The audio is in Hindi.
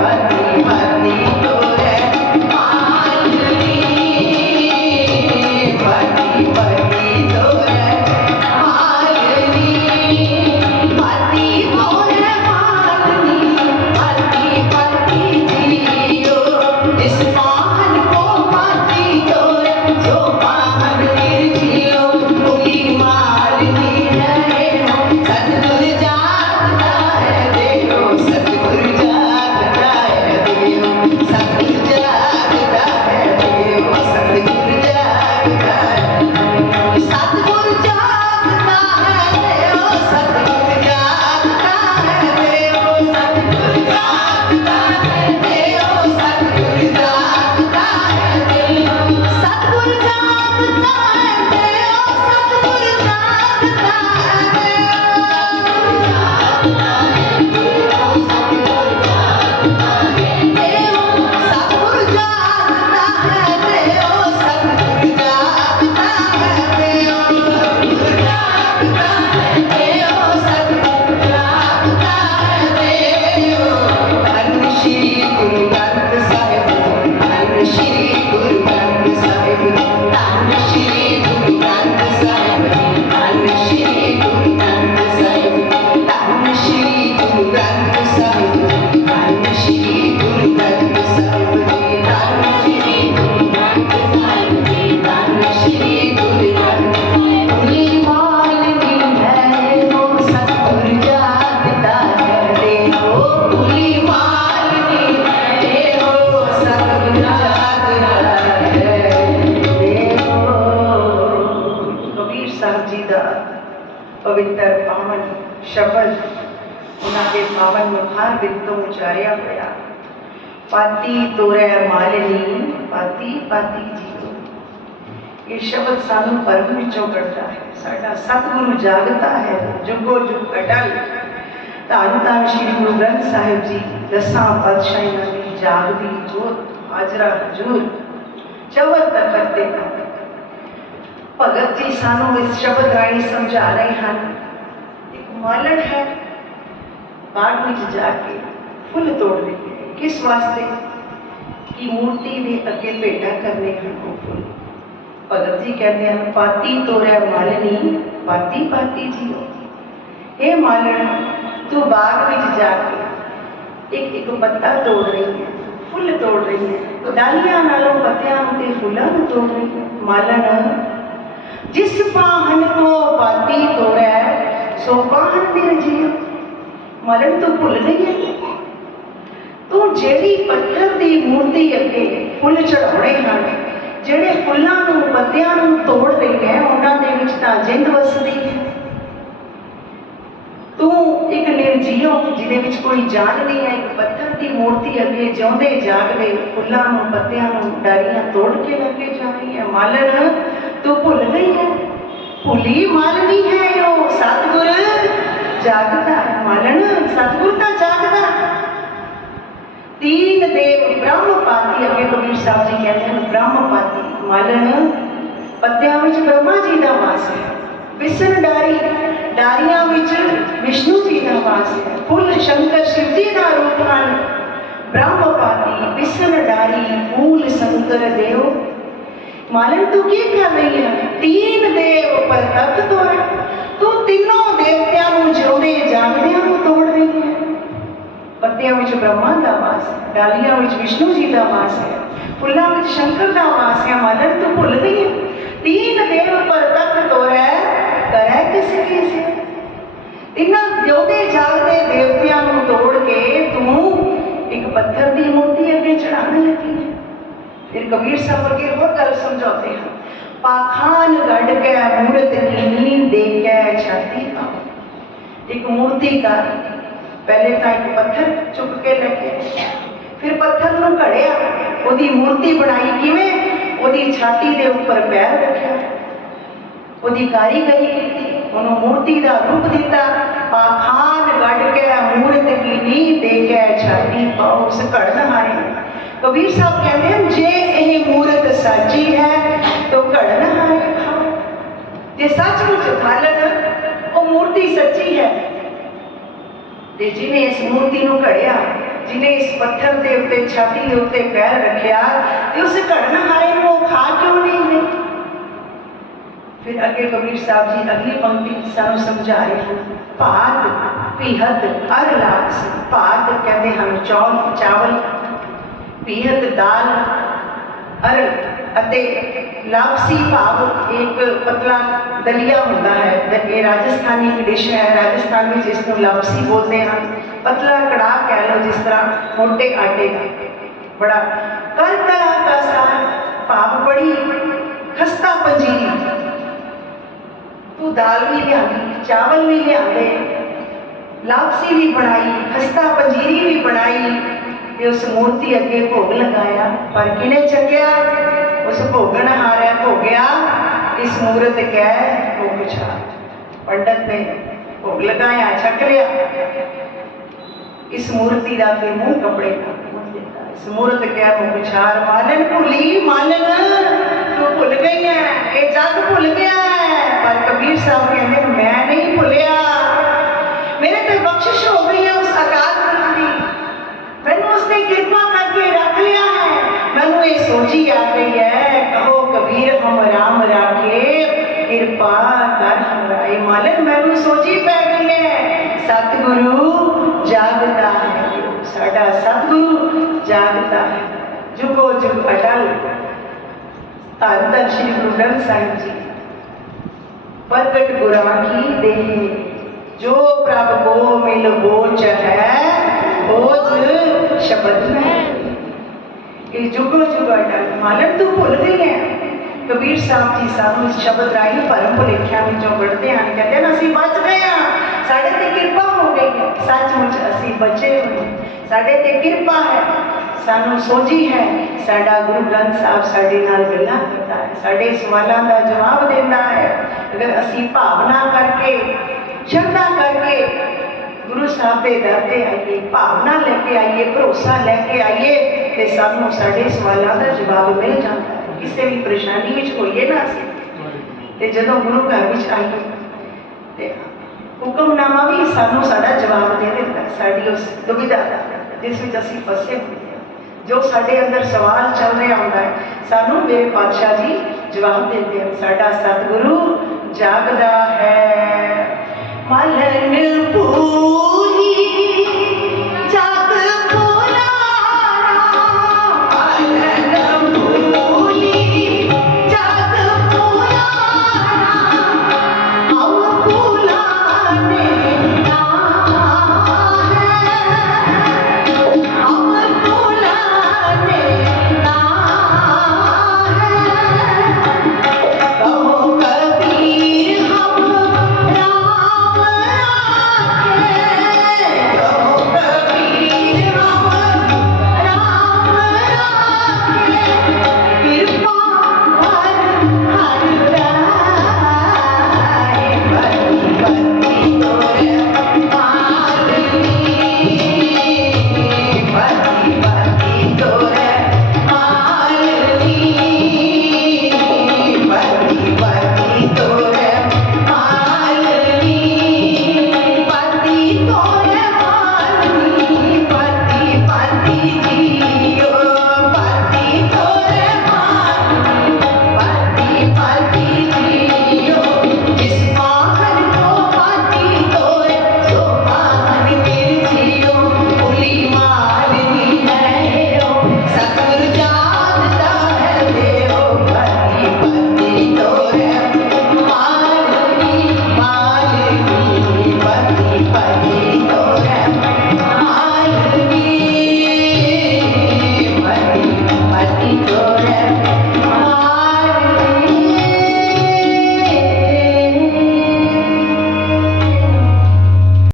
Amen. ਮੁਖਾਰ ਵਿੱਚੋਂ ਉਚਾਰਿਆ ਹੋਇਆ ਪਾਤੀ ਤੋਰੈ ਮਾਲਨੀ ਪਾਤੀ ਪਾਤੀ ਜੀਓ ਇਹ ਸ਼ਬਦ ਸਾਨੂੰ ਪਰਮ ਵਿੱਚੋਂ ਕੱਢਦਾ ਹੈ ਸਾਡਾ ਸਤਿਗੁਰੂ ਜਾਗਦਾ ਹੈ ਜੁਗੋ ਜੁਗ ਅਟਲ ਧੰਨ ਧੰਨ ਸ਼੍ਰੀ ਗੁਰੂ ਗ੍ਰੰਥ ਸਾਹਿਬ ਜੀ ਦਸਾਂ ਪਾਤਸ਼ਾਹੀਆਂ ਦੀ ਜਾਗਦੀ ਜੋਤ ਹਾਜ਼ਰਾ ਹਜ਼ੂਰ ਚਵਰ ਤੱਕ ਕਰਦੇ ਹਨ ਭਗਤ ਜੀ ਸਾਨੂੰ ਇਸ ਸ਼ਬਦ ਰਾਹੀਂ ਸਮਝਾ ਰਹੇ ਹਨ ਇੱਕ ਮਾਲਣ ਹੈ बाग बागीच जाके फूल तोड़ तोड़ने किस वास्ते? कि मूर्ति भी अगे भेटा करने हैं वो फूल। भगत जी कहते हैं, पाती तोड़े मालनी, पाती पाती जी हे मालन, तू बाग विच जाके एक एक पत्ता तोड़ रही है, फुल तोड़ रही है। डालिया नालों पत्तिया ते फूलों को तोड़ रही है। मालन, जिस पाहन को पाती तोड़े, सो पाहन मेरे जियो। ਮਰਨ ਤੋਂ ਭੁੱਲ ਗਈ ਹੈ ਤੂੰ ਜਿਹੜੀ ਪੱਥਰ ਦੀ ਮੂਰਤੀ ਅੱਗੇ ਫੁੱਲ ਚੜਾਉਣੇ ਹਨ, ਜਿਹੜੇ ਫੁੱਲਾਂ ਨੂੰ ਪੱਤਿਆਂ ਨੂੰ ਤੋੜ ਰਹੀ ਹੈ ਉਹਨਾਂ ਦੇ ਵਿੱਚ ਤਾਂ ਜਿੰਦ ਵਸਦੀ ਹੈ। ਤੂੰ ਇੱਕ ਨਿਰਜੀਵ, ਜਿਹਦੇ ਵਿੱਚ ਕੋਈ ਜਾਨ ਨਹੀਂ ਹੈ, ਇੱਕ ਪੱਥਰ ਦੀ ਮੂਰਤੀ ਅੱਗੇ ਜਿਉਂਦੇ ਜਾਗਦੇ ਫੁੱਲਾਂ ਨੂੰ, ਪੱਤਿਆਂ ਨੂੰ ਡਾਰੀਆਂ ਤੋੜ ਕੇ ਲੱਗੇ ਜਾ ਰਹੀ ਹੈ। ਮਾਲਣ ਤੂੰ ਭੁੱਲ ਗਈ ਹੈ? ਭੁੱਲੀ ਮਾਲਣੀ ਹੈ ਉਹ, ਸਤਿਗੁਰ। जागता मलन सतगुरता जागता। तीन देव ब्रह्मपाती अगे कबीर तो साहब जी कहते हैं, ब्रह्मपाती मलन पत्तिया विच ब्रह्मा जी का वास है। बिसन डारी, डारिया विष्णु जी का वास है। फुल शंकर शिव जी का रूप हैं। ब्रह्मपाती बिसन डारी फूल शंकर देव। मालन तू की कर रही है? तीन देव पर तत्व तो है। ਤੀਨ ਦੇਵ ਪਰ ਤਖਤ ਤੋੜ ਤੂੰ ਤਿੰਨੋਂ ਦੇਵਤਿਆਂ ਨੂੰ ਜਿਉਂਦੇ ਜਾਗਦਿਆਂ ਨੂੰ ਤੋੜ ਰਹੀ ਹੈ ਪੱਤਿਆਂ ਵਿੱਚ ਬ੍ਰਹਮਾ ਦਾ ਵਾਸ ਹੈ ਡਾਲੀਆਂ ਵਿੱਚ ਵਿਸ਼ਨੂੰ ਜੀ ਦਾ ਵਾਸ ਹੈ ਫੁੱਲਾਂ ਵਿੱਚ ਸ਼ੰਕਰ ਦਾ ਵਾਸ ਹੈ ਮਦਨ ਤੂੰ ਭੁੱਲ ਗਈ ਹੈ ਤੀਨ ਦੇਵ ਪਰ ਤਖਤ ਤੋੜੈ ਕਰੈ ਕਿਸ ਕਿਸੇ ਇਹਨਾਂ ਜਿਉਂਦੇ ਜਾਗਦੇ ਦੇਵਤਿਆਂ ਨੂੰ ਤੋੜ ਕੇ ਤੂੰ ਇੱਕ ਪੱਥਰ ਦੀ ਮੂਰਤੀ ਅੱਗੇ ਚੜਾਉਣ ਲੱਗੀ ਹੈ ਫਿਰ ਕਬੀਰ ਸਾਹਿਬ ਅੱਗੇ ਹੋਰ ਗੱਲ ਸਮਝਾਉਂਦੇ ਹਨ ਪਾਖਾਨ ਗੱਡ ਕੇ ਮੂਰਤ ਕੀਨੀ ਦੇ ਕੇ ਛਾਤੀ ਪਾਓ ਇੱਕ ਮੂਰਤੀ ਦਾ ਪਹਿਲੇ ਤਾਂ ਇੱਕ ਪੱਥਰ ਚੁੱਕ ਕੇ ਲੈ ਕੇ ਫਿਰ ਪੱਥਰ ਨੂੰ ਘੜਿਆ ਉਹਦੀ ਮੂਰਤੀ ਬਣਾਈ ਕਿਵੇਂ ਉਹਦੀ ਛਾਤੀ ਦੇ ਉੱਪਰ ਪੈਰ ਰੱਖਿਆ ਉਹਦੀ ਕਾਰੀਗਰੀ ਕੀਤੀ ਉਹਨੂੰ ਮੂਰਤੀ ਦਾ ਰੂਪ ਦਿੱਤਾ ਪਾਖਾਨ ਗੱਡ ਕੇ ਮੂਰਤ ਕੀ ਨੀ ਦੇ ਕੇ ਛਾਤੀ ਪਾਓ ਉਸ ਘੜ ਨਹਾਰੇ ਕਬੀਰ ਸਾਹਿਬ ਕਹਿੰਦੇ ਹਨ ਜੇ ਇਹ ਮੂਰਤ ਸੱਚੀ ਹੈ ਤਾਂ ਘੜ ਨਹਾਰੇ ਖਾਓ ਜੇ ਸੱਚਮੁੱਚ ਖਾਲਨ ਉਹ ਮੂਰਤੀ ਸੱਚੀ ਹੈ ਤੇ ਜਿਹਨੇ ਇਸ ਮੂਰਤੀ ਨੂੰ ਘੜਿਆ ਜਿਹਨੇ ਇਸ ਪੱਥਰ ਦੇ ਉੱਤੇ ਛਾਤੀ ਦੇ ਉੱਤੇ ਪੈਰ ਰੱਖਿਆ ਤੇ ਉਸ ਘੜਨ ਹਾਰੇ ਨੂੰ ਉਹ ਖਾ ਕਿਉਂ ਨਹੀਂ ਗਈ ਫਿਰ ਅੱਗੇ ਕਬੀਰ ਸਾਹਿਬ ਜੀ ਅਗਲੀ ਪੰਕਤੀ ਸਾਨੂੰ ਸਮਝਾ ਰਹੇ ਹਨ ਭਾਤ ਪੀਹਤ ਅਰ ਲਾਸ ਭਾਤ ਕਹਿੰਦੇ ਹਨ ਚੌਲ ਚਾਵਲ ਪੀਹਤ ਦਾਲ ਅਰ ਅਤੇ ਲਾਪਸੀ ਭਾਵ ਇੱਕ ਪਤਲਾ ਦਲੀਆ ਹੁੰਦਾ ਹੈ ਤੇ ਇਹ ਰਾਜਸਥਾਨੀ ਦੀ ਡਿਸ਼ ਹੈ ਰਾਜਸਥਾਨ ਵਿੱਚ ਇਸ ਨੂੰ ਲਾਪਸੀ ਬੋਲਦੇ ਹਨ ਪਤਲਾ ਕੜਾਹ ਕਹਿ ਲਓ ਜਿਸ ਤਰ੍ਹਾਂ ਮੋਟੇ ਆਟੇ ਦਾ ਬੜਾ ਕਰ ਤਰ੍ਹਾਂ ਦਾ ਸਾਰ ਭਾਵ ਬੜੀ ਖਸਤਾ ਪੰਜੀਰੀ ਤੂੰ ਦਾਲ ਵੀ ਲਿਆਂਦੀ ਚਾਵਲ ਵੀ ਲਿਆਂਦੇ ਲਾਪਸੀ ਵੀ ਬਣਾਈ ਖਸਤਾ ਪੰਜੀਰੀ ਵੀ ਬਣਾਈ उस मूर्ति अगे भोग लगाया, पर किने चकिया, उस भोगन हार भोगया, इस मूर्त कह भोग छा। पंडित ने भोग लगाया, छक लिया। इस मूर्ति का फिर मूह कपड़े का इस मूर्त कह भोग छार, मालन भूली, मालन, तू तो भूल गई है, ये जग भूल गया है। पर कबीर साहब कहते मैं नहीं भूलिया। मेरे तो बख्शिश हो उसने कृपा करके रख लिया है? मैं ये सोची आ गई है। कहो कबीर, हम राम राखे। कृपा कर हमारे मालिक। मैं सोची पै गई है। सतगुरु, जागता है। साडा सतगुरु, जागता है। जुगो जुग अटल। धन धन, श्री गुरु ग्रंथ साहिब जी। प्रगट गुरा की देह। जो प्रभ को मिल बोच है भोज शब्द में ये जुगो जुगाटा मालक तू तो भूल गई है। कबीर साहब जी साहब इस शब्द राही परम लिखा में हैं, कहते हैं असं बच गए हैं। साढ़े ते कृपा हो गई है। सचमुच असं बचे हुए साढ़े ते कृपा है। सानू सोझी है। साडा गुरु ग्रंथ साहब साढ़े नाल गल्ला करता है। साढ़े सवालों का जवाब देता है। अगर असं भावना करके श्रद्धा करके ਗੁਰੂ ਸਾਹਿਬ ਦੇ ਦਰ ਤੇ ਆਈਏ, ਭਾਵਨਾ ਲੈ ਕੇ ਆਈਏ, ਭਰੋਸਾ ਲੈ ਕੇ ਆਈਏ ਤੇ ਸਾਨੂੰ ਸਾਡੇ ਸਵਾਲਾਂ ਦਾ ਜਵਾਬ ਮਿਲ ਜਾਂਦਾ ਕਿਸੇ ਵੀ ਪਰੇਸ਼ਾਨੀ ਵਿੱਚ ਹੋਈਏ ਨਾ ਅਸੀਂ, ਤੇ ਜਦੋਂ ਗੁਰੂ ਘਰ ਵਿੱਚ ਆਈਏ, ਤੇ ਹੁਕਮਨਾਮਾ ਵੀ ਸਾਨੂੰ ਸਾਡਾ ਜਵਾਬ ਦੇ ਦਿੰਦਾ ਸਾਡੀ ਉਸ ਦੁਬਿਧਾ ਜਿਸ ਵਿੱਚ ਅਸੀਂ ਫਸੇ ਹੁੰਦੇ ਹਾਂ। ਜੋ ਸਾਡੇ ਅੰਦਰ ਸਵਾਲ ਚੱਲ ਰਿਹਾ ਹੁੰਦਾ ਹੈ, ਸਾਨੂੰ ਮੇਰੇ ਪਾਤਸ਼ਾਹ ਜੀ ਜਵਾਬ ਦਿੰਦੇ ਹਨ, ਸਾਡਾ ਸਤਿਗੁਰੂ ਜਾਗਦਾ ਹੈ। my name is